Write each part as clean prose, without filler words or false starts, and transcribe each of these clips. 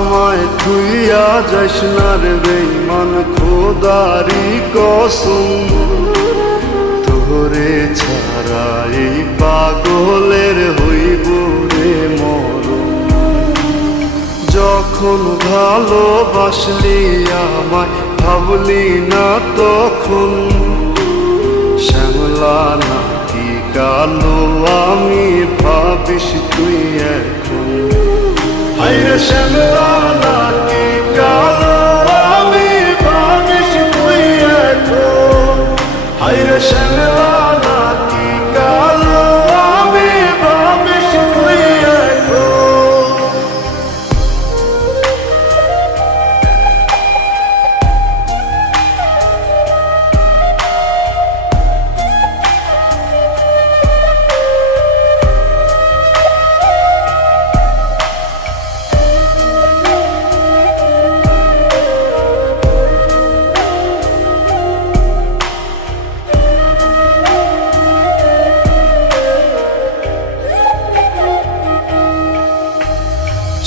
আমায় থুইয়া যাইস না রে বেঈমান খোদারি কসম, তোরে ছাড়া এই পাগলের হইব রে মরণ। যখন ভালোবাসলি আমায় ভাবলি না তখন, শ্যামলা নাকি কালো আমি ভাবিস তুই এখন। হায়রে শ্যামলা নাকি কালো আমি ভাবিস তুই এখন। হায়রে শ্যামলা নাকি কালো আমি ভাবিস তুই এখন।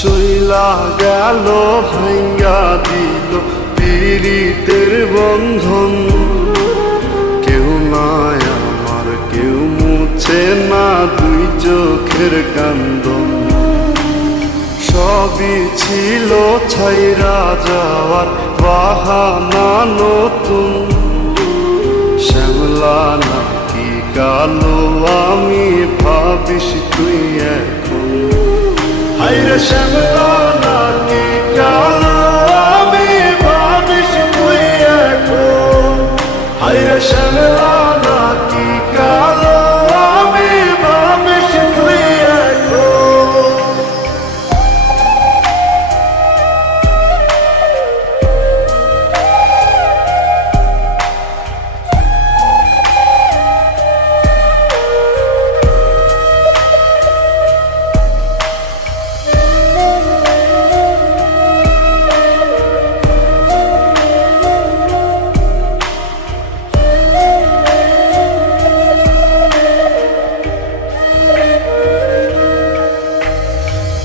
চইলা গেল ভাঙ্গা দিল পীড়িতের বন্ধন, কেউ নাই আমার কেউ মুছে না দুই চোখের কান্দন। সবই ছিল ছাইরা যাওয়ার বাহানা নতুন, শ্যামলা নাকি কালো আমি ভাবিস তুই এখন। হায়রে শ্যামলা নাকি কালো আমি ভাবিস তুই এখন। হায়রে শ্যামলা নাকি কালো আমি ভাবিস তুই এখন।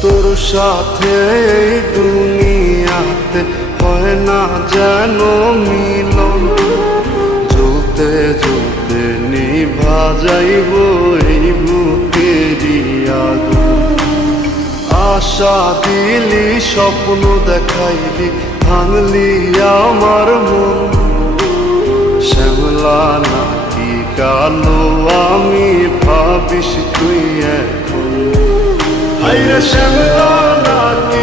তোর সাথে এই দুনিয়াতে হয় না যেন মিলন, জ্বলতে জ্বলতে নিভা যাইব এই বুকেরই আগুন। আশা দিলি স্বপ্ন দেখাইলি ভাঙলি আমার মন, শ্যামলা নাকি কালো আমি ভাবিস তুই এখন। হায়রে শ্যামলা নাকি